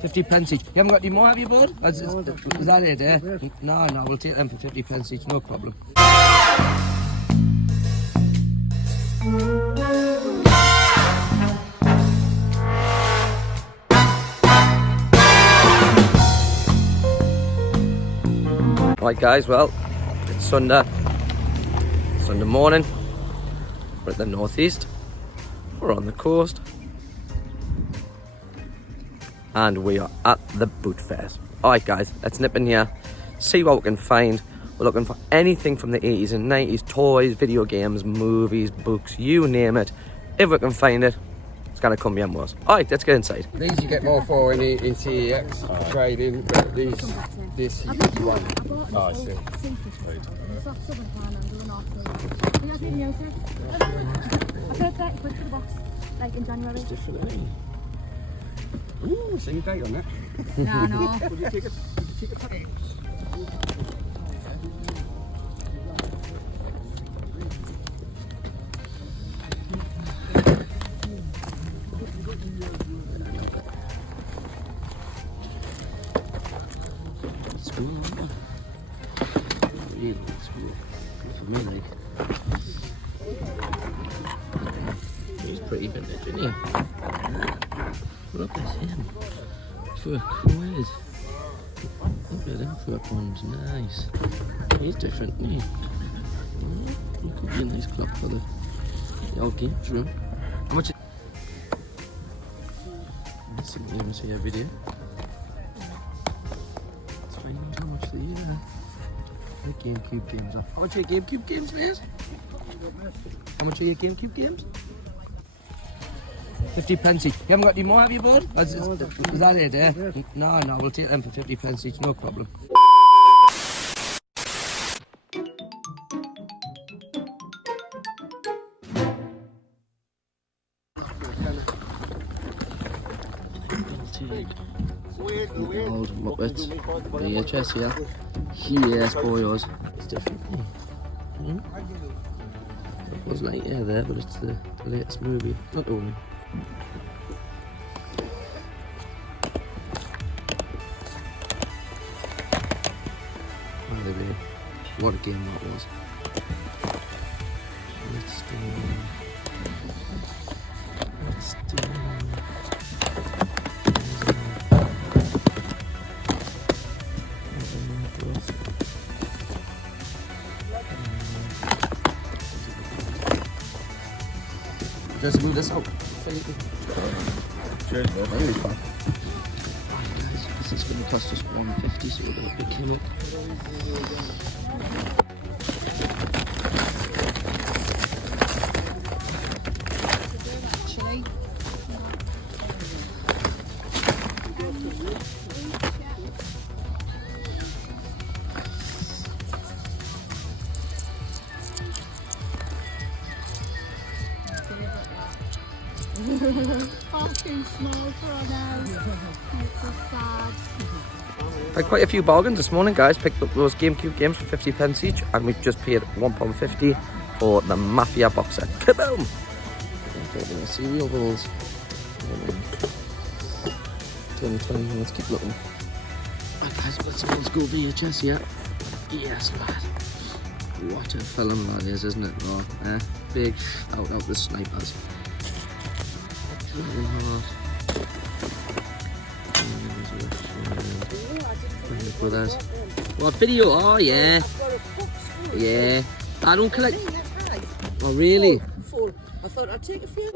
50p each. You haven't got any more, have you, bud? Is that it, eh? No, we'll take them for 50p each, no problem. Right guys, well, it's Sunday morning. We're at the northeast, we're on the coast, and we are at the boot fairs. Alright guys, let's nip in here, see what we can find. We're looking for anything from the 80s and 90s, toys, video games, movies, books, you name it. If we can find it, it's going to come behind us. Alright, let's get inside. These you get more for in CEX trading, but this you want. Oh, I see. Like in January. It's different, isn't it? Ooh, see your date on that. No. Would you take it? He's pretty vintage, isn't he? Look at him. For a quid. Look at him for a pound. Nice. He's different, isn't he? He could be a nice clock for the old games room. How much? Let's see if you see a video. Let's find out how much the GameCube games are. How much are your GameCube games, mate? How much are your GameCube games? 50p each. You haven't got any more, have you, bud? Is that it, eh? No, we'll take them for 50p each, no problem. Old Muppets, VHS here. Yes, boyos. It's different. It was like, yeah, there, but it's the latest movie. Not only. What a game that was. Let's do. Just move this out. Cheers, bud. Right, guys, this is going to cost us $150, so we're going to pick him up. Oh, too small for us now. It's so sad. Had quite a few bargains this morning, guys. Picked up those GameCube games for 50p each, and we've just paid £1.50 for the Mafia box set. Kaboom! Cereal balls. 20 minutes, keep looking. Right, guys, let's go VHS here. Yes, lad. What a film that is, isn't it? Oh, big shout out the snipers. With us. What video? Oh yeah. Yeah. I don't collect. Oh really? I thought I'd take a few.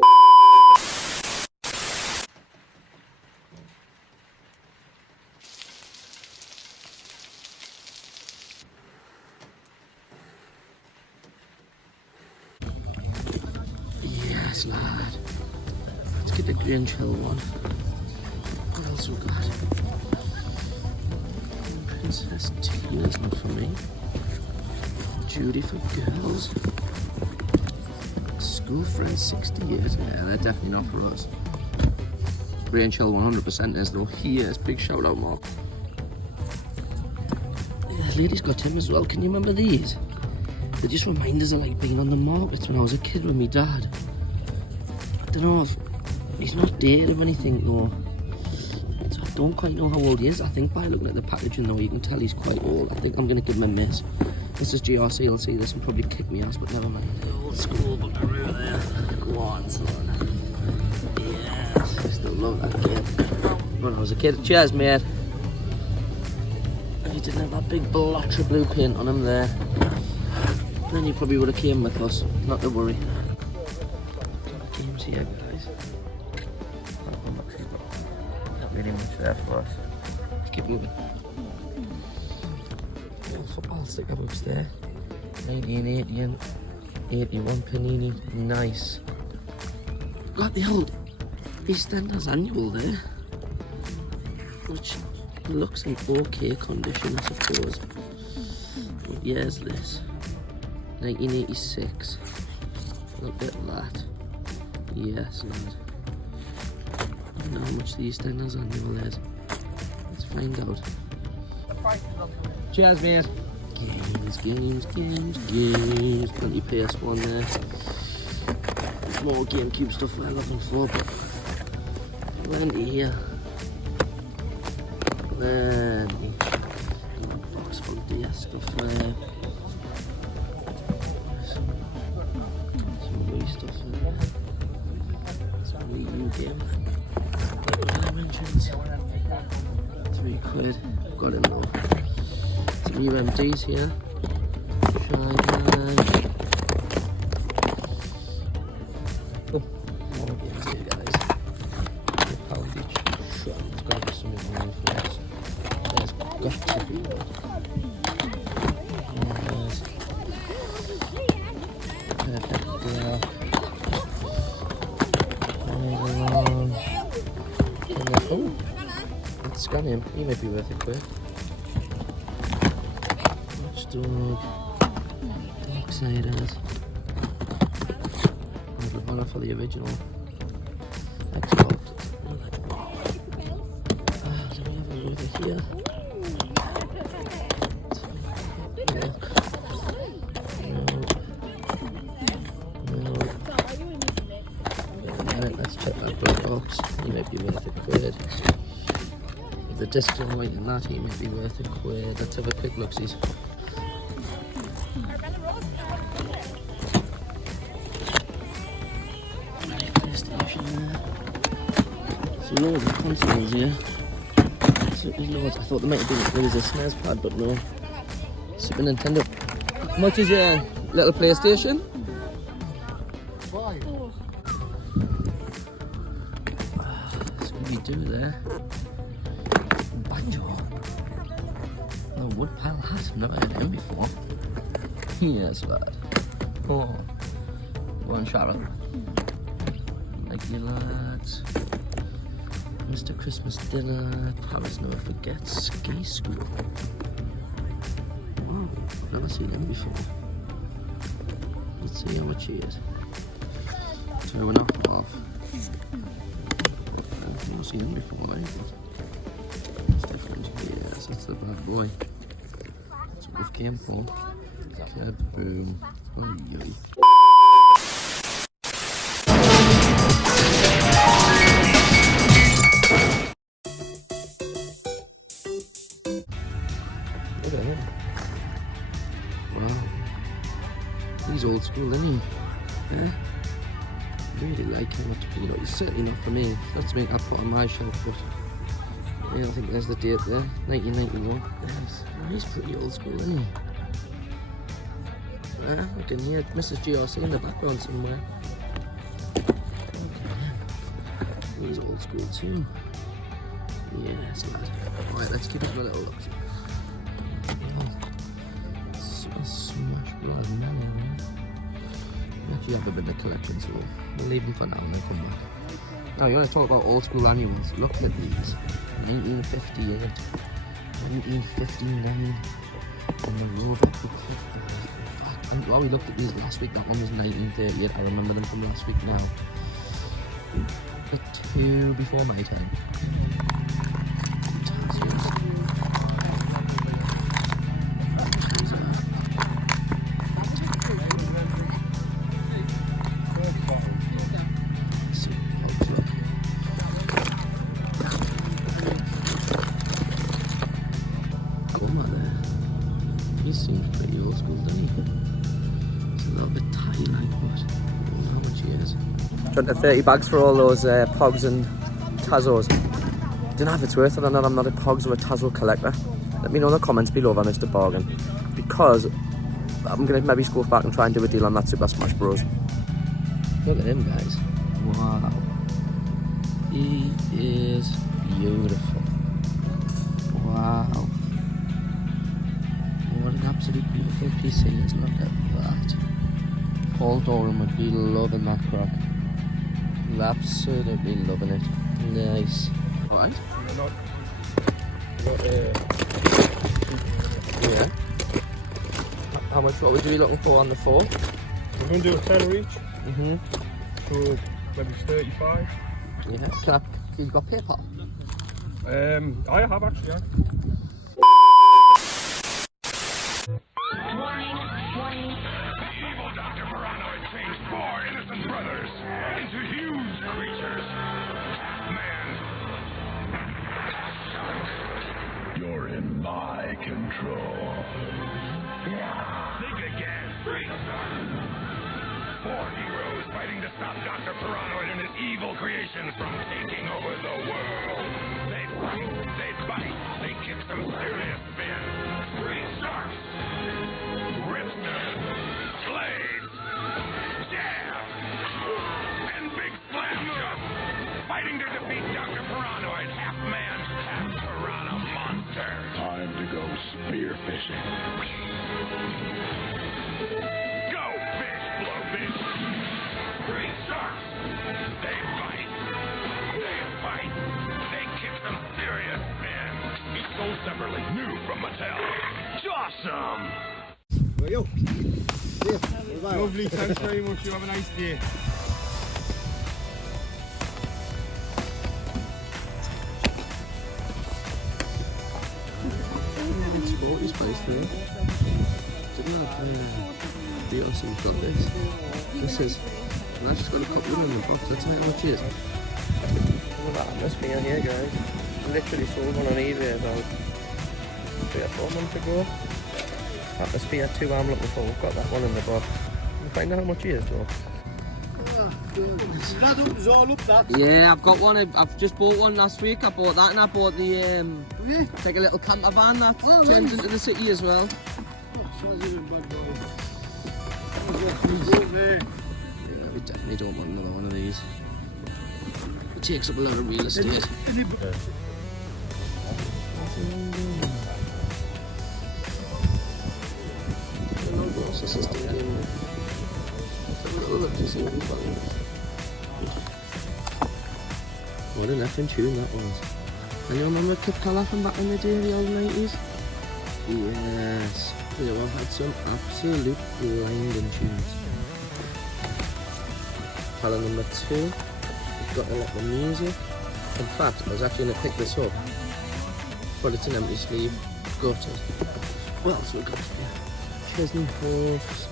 Yes, lad. Let's get the green chill one. What else we got? Princess Tina's not for me. Judy for girls. School friends 60 years. Yeah, they're definitely not for us. Green chill 100% is though. Yes, big shout out, Mark. Yeah, the lady's got him as well. Can you remember these? They just remind us of like being on the markets when I was a kid with my dad. I don't know if he's not dated or anything though. So Don't quite know how old he is. I think by looking at the packaging though, you can tell he's quite old. I think I'm going to give him a miss. This is GRC, I'll see this and probably kick me ass, but never mind. Old school buckaroo there. Go on, son. Yes, I still love that game. When I was a kid. Cheers, mate. He didn't have that big blotch of blue paint on him there. Then he probably would have came with us. Not to worry. Games here, guys. Not really much there for us. Keep moving. Football sticker books there. 1980 and 81 Panini. Nice. Got the old EastEnders annual there, which looks in okay condition, I suppose. What year is this? 1986. Look at that. Yes, lad. I don't know how much the EastEnders annual is. Let's find out. Cheers, mate. Games. Plenty PS1 there. More GameCube stuff we're looking for, but plenty here. Plenty. Box full of DS stuff there. Some Wii stuff there. Some Wii U game. Dimensions. £3. Got him though. Some UMDs here. Shine. Oh, more games here, guys. Poundage. Sure, there's got to be something more for us. There's got to be. Perfect there. Oh, let's scan him. He may be worth a quid. Watchdog. Darksiders. Medal of Honor for the original Xbox. Let me have a look over here. No. Let's check that blue box. He might be worth a quid. With the disc on white and that, he might be worth a quid. Let's have a quick look, see. PlayStation there. So loads of consoles here. Absolutely loads. I thought there might have been there was a SNES pad, but no. Super Nintendo. How much is your little PlayStation? Do there. Banjo. Oh, Woodpile hat. Never heard him before. Yes, lad. Oh. Go on, Sharon. Like you lads. Mr. Christmas dinner. Paris never forgets. Ski school. Wow, I've never seen him before. Let's see how much he is. 2.5. I've never seen him before, either. It's different. Yes, that's the bad boy. That's what we've came for. Kaboom. Oh, yay. Look at him. Wow. He's old school, isn't he? Yeah. Really like him, you know, he's certainly not for me. That's something I'd put on my shelf, but yeah, I think there's the date there, 1991. He's pretty old school, isn't he? I can hear Mrs. GRC in the background somewhere. Okay. He's old school too. Yes, lad. Alright, let's give it a little look. Smash blood money, right? Actually have a bit of collection, so we'll leave them for now and then come back. Now you want to talk about old school annuals, look at these. 1958, 1959, and the Rover Book 50. And while we looked at these last week, that one was 1938, I remember them from last week now. The two before my time. Trying to 30 bags for all those Pogs and Tazos. Don't know if it's worth it or not. I'm not a Pogs or a Tazo collector. Let me know in the comments below if I missed a bargain. Because I'm going to maybe go back and try and do a deal on that Super Smash Bros. Look at him, guys. Wow. He is beautiful. Wow. What an absolute beautiful piece he is. Look at that. Paul Doran would be loving that croc. Absolutely loving it. Nice. Alright. Yeah. How much, what would you be looking for on the 4? We're going to do a tenner each. Mm-hmm. So maybe 35. Yeah. You got PayPal? I have actually, yeah. Evil Dr. Paranoid changed 4 innocent brothers into huge creatures. Man. You're in my control. Think again. 4 heroes fighting to stop Dr. Paranoid and his evil creations from taking over the world. They fight, they bite, they kick some serious spin. 3 sharks. Ripsters. Blades. Jab. And Big Slam Jump. Fighting to defeat Dr. Paranoid, half man, half piranha monster. Time to go spear fishing. Go fish, blowfish. 3 sharks. They bite. They fight. They kick some serious spin. Each sold separately, new from Mattel. Awesome. Yo. Lovely, thanks very much. You have a nice day. Sporty space there. Didn't have Beatles got this. This is, and I've just got a couple of them in the box. That's how much it is. Look at that atmosphere here, guys. I literally sold one on eBay about 3 or 4 months ago. Atmosphere 2 I'm looking for. We've got that one in the box. We'll find out how much he is though. Yeah, I've got one. I've just bought one last week. I bought that and I bought the it's like a little camper van that turns into the city as well. Yeah, we definitely don't want another one of these. It takes up a lot of real estate. What an effing tune that was. And you remember Kip Calla from back in the day, the old 90s? Yes, they all had some absolute blinding tunes. Colour number 2, we've got a lot of music. In fact, I was actually going to pick this up, but it's an empty sleeve, gutted. What else we got here? Chesney Horse.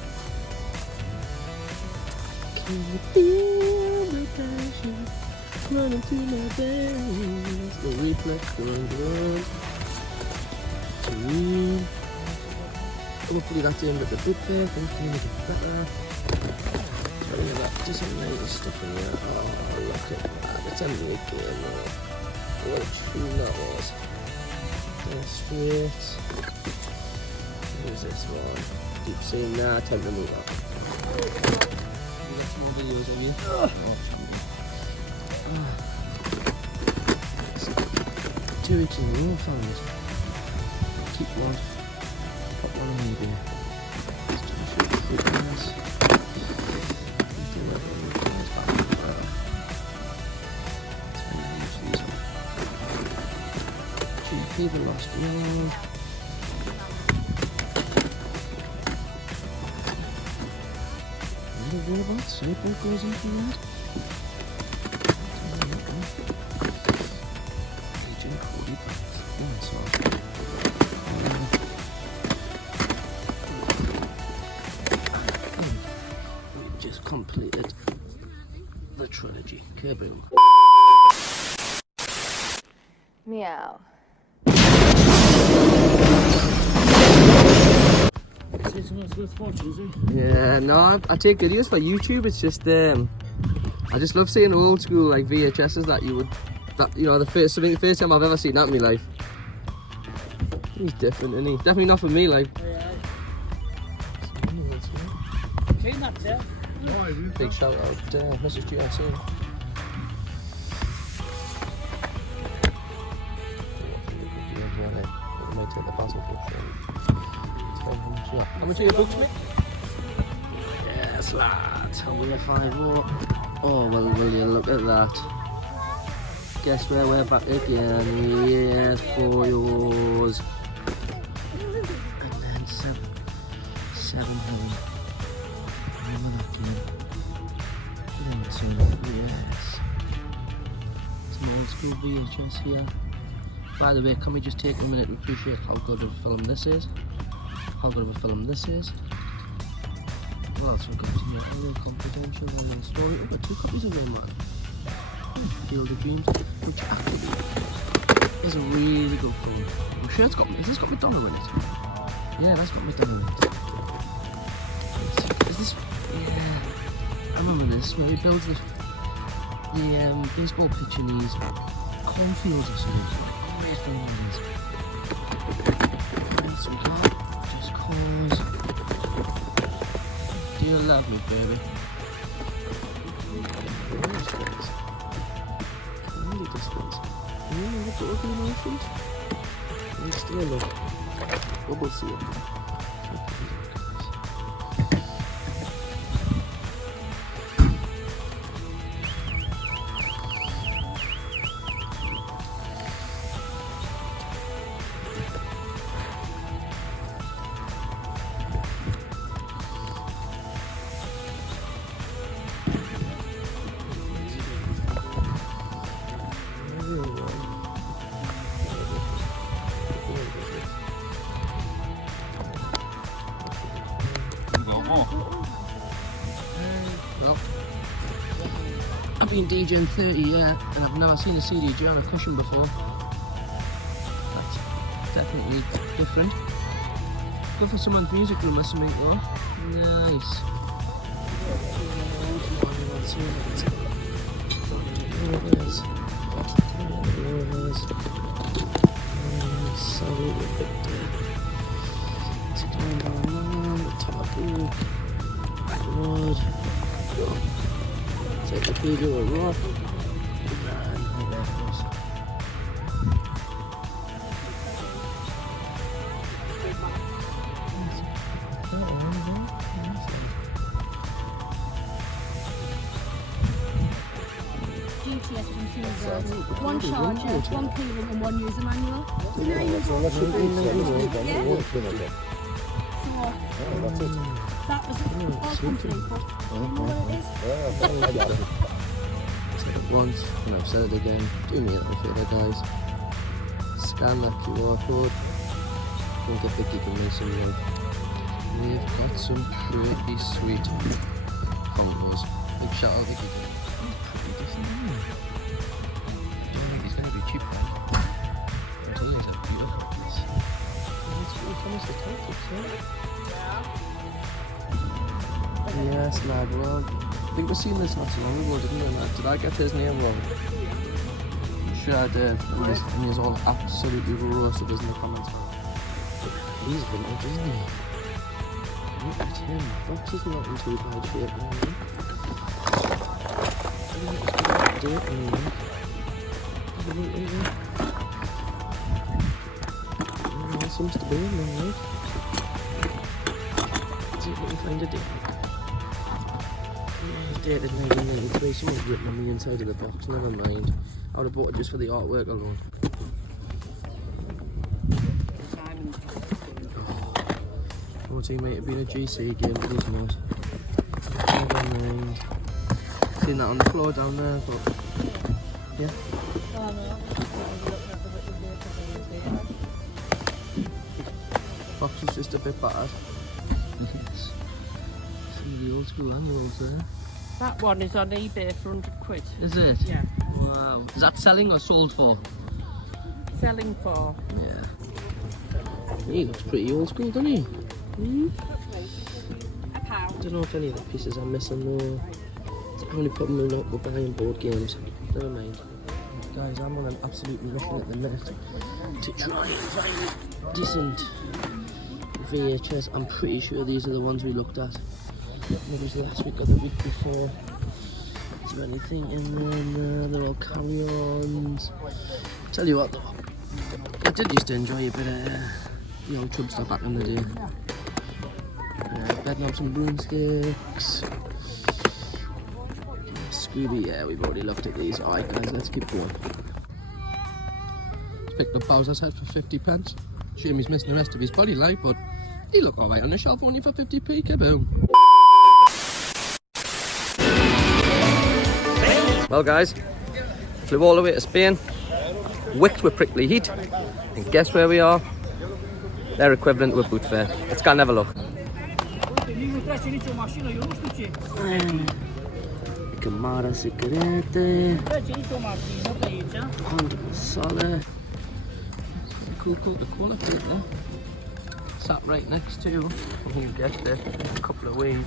Can you feel the passion running through my veins? The reflex going round. Hopefully that's the end of the book there. Things can make it better. Trying to get just some nice stuff in there. Oh, look at that. It's empty again. What a tune that was. Go straight. Who's this one? Keep saying nah, time to move up. You got some more videos of you? Oh, 2 weeks in a row, found it. Keep one. Put one on eBay. Let's do a shoot fruit on this. Let's do that one. Let's back in the bar. Let's find how much these are. GP the Lost World. Whereabouts? Sideboard goes into that. Agent 40 pounds. Yeah, so. We've just completed the trilogy. Kaboom. Meow. Yeah, no, I take videos for YouTube. It's just I just love seeing old school like VHSs that you know, the first time I've ever seen that in my life. He's different, isn't he? Definitely not for me, like. Big shout out to Mrs. GRC. Might take the basil for how much are your books, mate? Yes, lad. How will I find what? Oh, well, will you look at that? Guess where we're back again? Yes, for yours. And then seven home. Yes. Some old school VHS here. By the way, can we just take a minute to appreciate how good of a film this is? How good of a film this is. What else we got here? Real Confidential, Real Story. We've got 2 copies of them, man. Field of Dreams, which actually is a really good film. I'm sure it's got. Has this got Madonna in it? Yeah, that's got Madonna in it. Is this? Yeah, I remember this where he builds the baseball pitch in these cornfields or something. Great film on these. What else we got? Just Cause. Do you love me, baby? Bubble seal. Well, I've been DJing 30 years and I've never seen a CDJ on a cushion before. That's definitely different. Go for someone's music room or something though. Nice. Take the video a rock. GTS one charger, one keyring and one user manual. That was all complete, but you know what it is? Said it once and I've said it again. Do me a little favour, guys. Scan that QR code. Don't get Vicky to me some love. We've got some pretty sweet combos. Big shout out Vicky. Pretty decent, isn't it? I don't think it's going to be cheap, man. I'm telling you, it's a beautiful piece. It's almost the title, so. Yes, lad, well, I think we've seen this not so long ago, didn't we, lad? Did I get his name wrong? I'm sure I did, and he's all absolutely roasted us in the comments. He's vintage, isn't he? Look at him, box is not in too bad shape now, It seems to be in there, right? Let's see if we can find a date. Dated 1993, someone's written on the inside of the box, never mind. I would have bought it just for the artwork alone. Oh, teammate, it'd been a GC game, please not. Never mind. Seen that on the floor down there, but yeah. Box is just a bit battered. Yes. See the old school annuals there. That one is on eBay for 100 quid. Is it? Yeah. Wow. Is that selling or sold for? Selling for. Yeah. He looks pretty old school, doesn't he? A pound. I don't know if any of the pieces are missing though. only problem we're buying board games. Never mind. Guys, I'm on an absolute mission at the minute to try and find decent VHS. I'm pretty sure these are the ones we looked at. Maybe it was last week or the week before. Is there anything in there? No, they're all carry-ons. Tell you what though, I did used to enjoy a bit of the old Chub stuff back in the day. Bedknobs and broomsticks. Scooby, yeah, we've already looked at these. Alright guys, let's keep going. Just picked up Bowser's head for 50p. Shame he's missing the rest of his body light, but he look alright on the shelf only for 50p, kaboom. Well guys, flew all the way to Spain, wicked with prickly heat, and guess where we are? They're equivalent to a boot fair. Let's go and have a look. Camara Sigarette, Honda Sole, cool Coca-Cola plate there. Sat right next to, I think you guessed it, a couple of ways.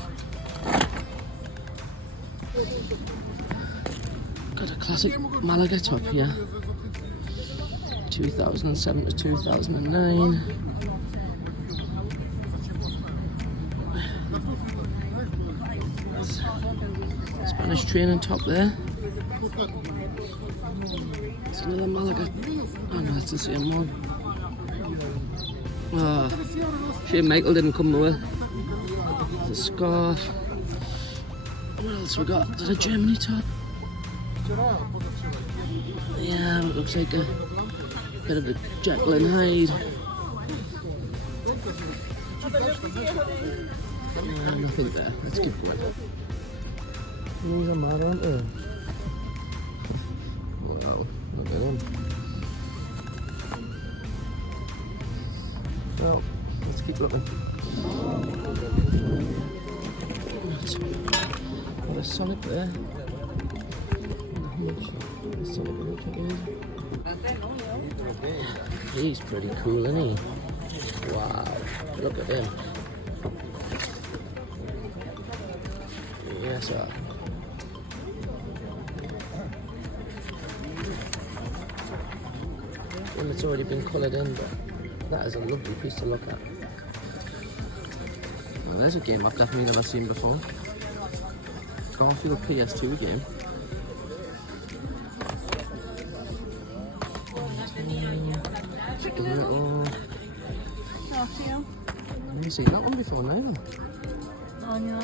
Got a classic Malaga top here, 2007 to 2009. Spanish training top there. It's another Malaga. Oh no, it's the same one. Oh, shame Michael didn't come with the scarf. What else we got? Is that a Germany top? Yeah, it looks like a bit of a Jekyll and Hyde. Yeah, nothing there. Let's keep going. These are mad, aren't they? Wow, look at them. Well, let's keep looking. Got a Sonic there. He's pretty cool, isn't he? Wow, look at him. Yes, sir. Well, it's already been coloured in, but that is a lovely piece to look at. Well, there's a game I've definitely never seen before. Garfield PS2 game. I've never seen that one before neither. Oh no.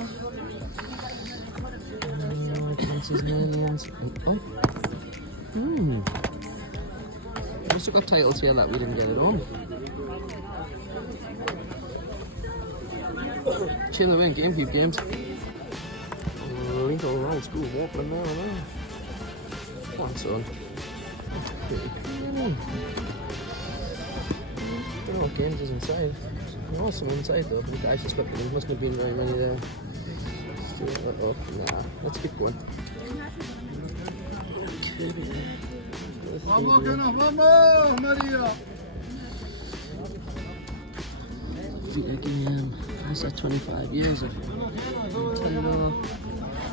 Oh. We still got titles here that we didn't get it on. Chill the win GameCube games. Little old school walking there and there. Come on, son. That's pretty cool. I don't know what games is inside. There's also inside though, but I suspect there mustn't have been very many there. Oh, nah, let's keep going. Vamos, vamos, Maria! Video game. That's at 25 years of Nintendo.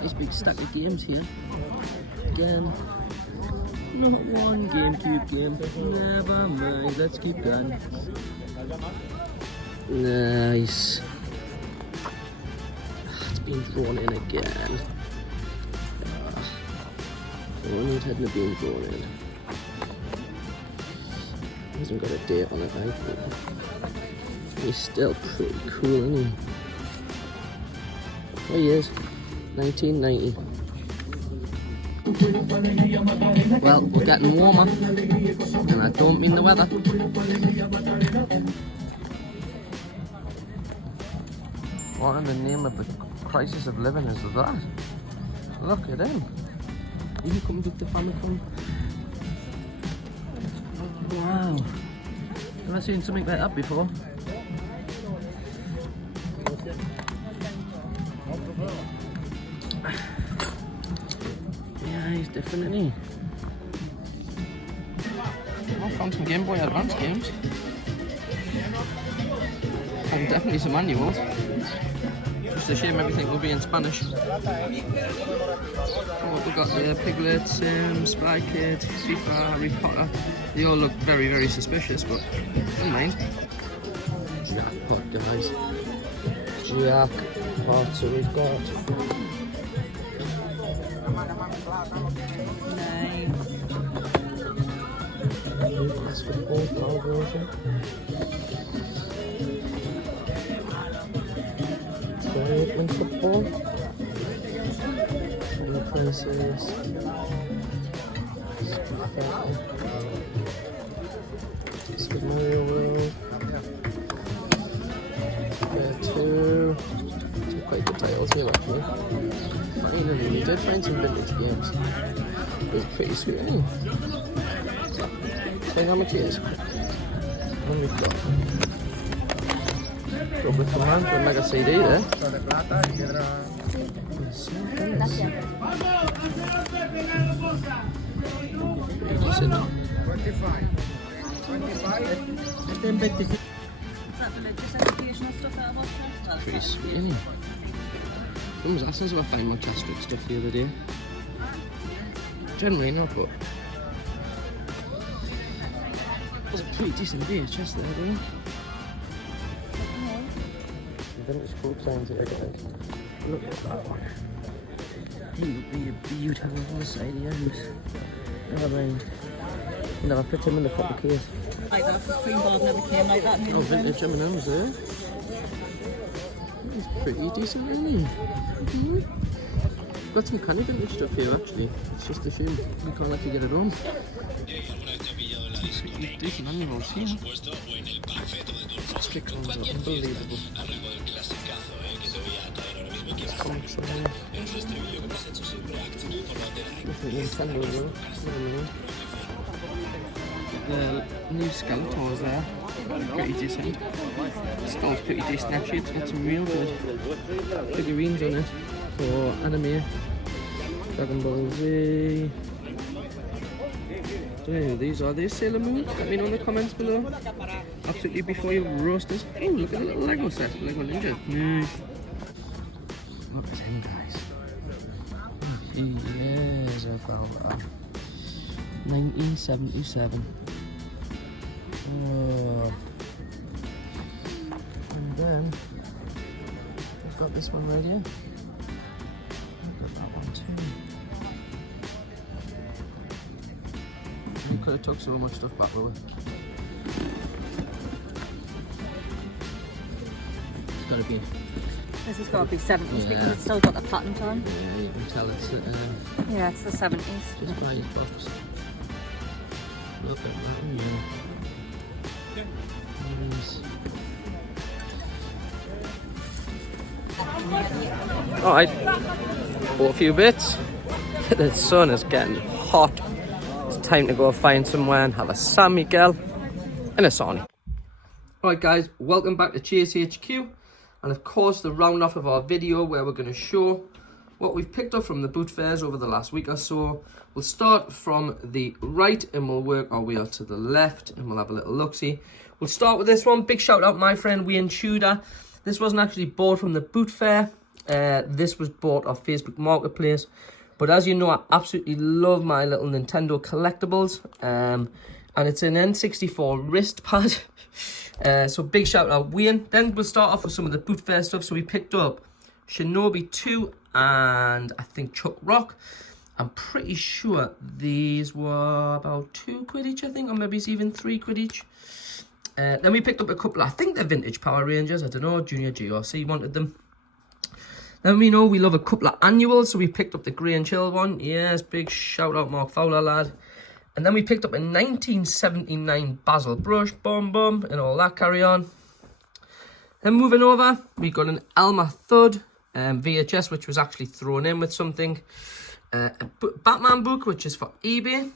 Nice big stack of games here. Again, not one GameCube game. Never mind, let's keep going. Nice. It's been drawn in again. One it hadn't been drawn in. Hasn't got a date on it, I think. He's still pretty cool, isn't he? There he is. 1990. Well, we're getting warmer, and I don't mean the weather. What in the name of the crisis of living is that? Look at him. You come with the Famicom. Wow. Never seen something like that before. Yeah, he's different, isn't he? I found some Game Boy Advance games. And definitely some manuals. just a shame everything will be in Spanish. What we got there, Piglet, Sims, Spy Kid, FIFA, Harry Potter. They all look very, very suspicious, but never mind. Jackpot, guys. Jackpot, so we've got. That's for the old dog version. In football. Blue Princess. Super Mario World. Two quite good titles here actually. Finally, we did find some vintage games. It was pretty sweet, eh? So how much it is? What we've got? Rubber Command for a Mega CD there. Decent. 25. Is that the religious educational stuff that I watched? Pretty sweet, isn't it? Someone was asking us if I found my chest trick stuff the other day. Generally not, but it was a pretty decent VHS there, didn't it? Vintage cool signs here, guys. Look at that one. He would be a beautiful on the side of your house. Never mind. Never fit him in the fucking case. Like that, the screen board never came like that. Oh, vintage M&M's there. It's pretty decent, isn't it? Got some kind of vintage stuff here, actually. It's just a shame we can't let you get it on. Pretty decent animals here. Stick ones are unbelievable. Comics on here. Nintendo though. The new Skeletors there. Pretty decent. Skull's pretty decent actually. It's got some real good figurines on it for anime. Dragon Ball Z. Yeah, these are they Sailor Moon? Let me know in the comments below. Absolutely before you roast us. Oh, look at the little Lego set. Lego Ninja. Nice. Look at him, guys. He is about 1977. Oh. And then we've got this one right here. Look at that one too. We could have took so much stuff back with it. It's gotta be. This has got to be 70s Yeah. because it's still got the pattern on. Yeah, you can tell it's Yeah, it's the 70s. just by his box. Look at that, yeah. Nice. Alright, bought a few bits. The sun is getting hot. It's time to go find somewhere and have a San Miguel and a Sonic. Alright guys, welcome back to Chase HQ. And of course the round off of our video where we're going to show what we've picked up from the boot fairs over the last week or so. We'll start from the right and we'll work our way out to the left and we'll have a little look-see. We'll start with this one. Big shout out my friend Wayne Tudor. This wasn't actually bought from the boot fair. This was bought off Facebook Marketplace. But as you know, I absolutely love my little Nintendo collectibles. And it's an N64 wrist pad. So big shout out Wayne. Then we'll start off with some of the boot fair stuff. So we picked up Shinobi 2 and I think Chuck Rock. I'm pretty sure these were about £2 each, I think, or maybe it's even £3 each. Then we picked up a couple, I think they're vintage Power Rangers, I don't know, Junior GRC wanted them. Then we know we love a couple of annuals, so we picked up the Grey and Chill one. Yes, big shout out Mark Fowler, lad. And then we picked up a 1979 Basil Brush, Bum Bum, and all that carry on. Then moving over, we got an Elmer Thud VHS, which was actually thrown in with something. A Batman book, which is for eBay.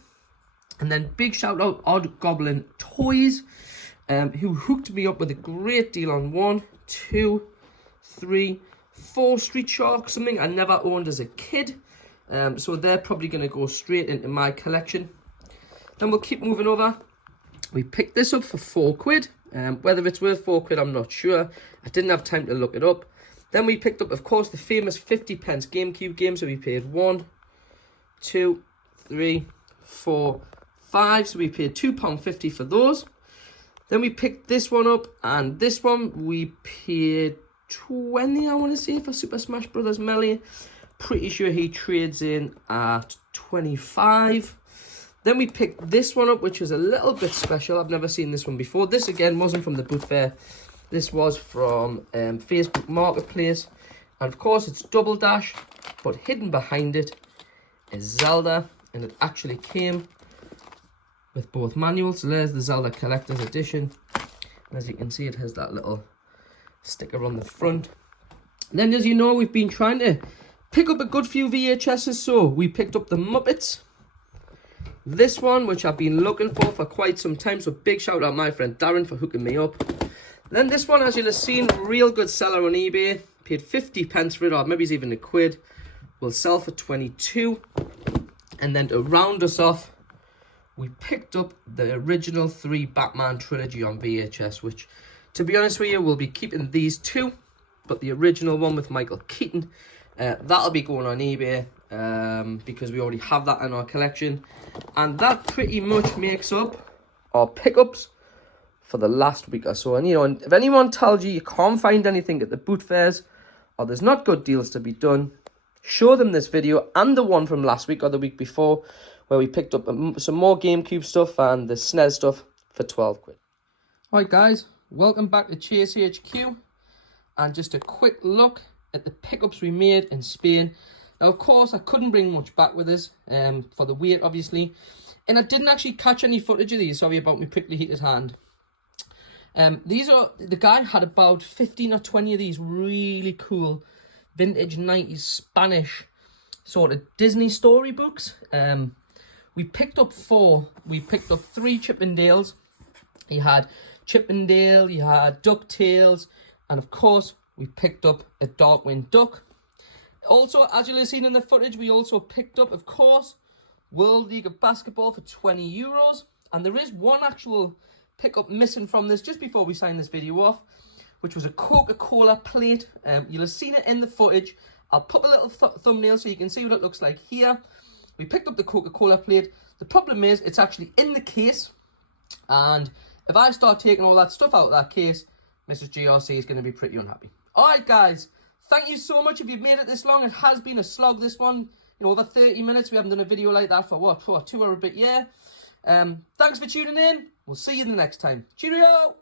And then big shout out Odd Goblin Toys, who hooked me up with a great deal on 1, 2, 3, 4 Street Shark, something I never owned as a kid. So they're probably going to go straight into my collection. Then we'll keep moving over. We picked this up for £4. Whether it's worth £4, I'm not sure. I didn't have time to look it up. Then we picked up, of course, the famous 50p GameCube game. So we paid 1, 2, 3, 4, 5. So we paid £2.50 for those. Then we picked this one up, and this one we paid 20, I want to say, for Super Smash Bros. Melee. Pretty sure he trades in at 25. Then we picked this one up, which is a little bit special. I've never seen this one before. This, again, wasn't from the boot fair. This was from Facebook Marketplace. And, of course, it's Double Dash, but hidden behind it is Zelda. And it actually came with both manuals. So there's the Zelda Collector's Edition. And as you can see, it has that little sticker on the front. And then, as you know, we've been trying to pick up a good few VHSs. So we picked up the Muppets. This one, which I've been looking for quite some time. So big shout out my friend Darren for hooking me up. Then this one, as you'll have seen, real good seller on eBay. Paid 50p for it, or maybe it's even £1. Will sell for 22. And then to round us off, we picked up the original 3 Batman trilogy on VHS, which, to be honest with you, we'll be keeping these 2. But the original one with Michael Keaton, that'll be going on eBay because we already have that in our collection. And that pretty much makes up our pickups for the last week or so. And you know, if anyone tells you can't find anything at the boot fairs, or there's not good deals to be done, show them this video and the one from last week or the week before, where we picked up some more GameCube stuff and the SNES stuff for 12 quid. Alright guys, welcome back to Chase HQ, and just a quick look at the pickups we made in Spain. Now, of course, I couldn't bring much back with us for the weight, obviously, and I didn't actually catch any footage of these. Sorry about my prickly heated hand. The guy had about 15 or 20 of these really cool vintage 90s Spanish sort of Disney storybooks. We picked up 4. We picked up 3 Chippendales. He had Chippendale, he had DuckTales, and of course we picked up a Darkwing Duck. Also, as you'll have seen in the footage, we also picked up, of course, World League of Basketball for €20. And there is one actual pickup missing from this just before we sign this video off, which was a Coca-Cola plate. You'll have seen it in the footage. I'll put a little thumbnail so you can see what it looks like here. We picked up the Coca-Cola plate. The problem is it's actually in the case, and if I start taking all that stuff out of that case, Mrs. GRC is going to be pretty unhappy. Alright guys, thank you so much if you've made it this long. It has been a slog, this one. You know, over 30 minutes. We haven't done a video like that for what, for 2 or a bit, yeah. Thanks for tuning in. We'll see you the next time. Cheerio!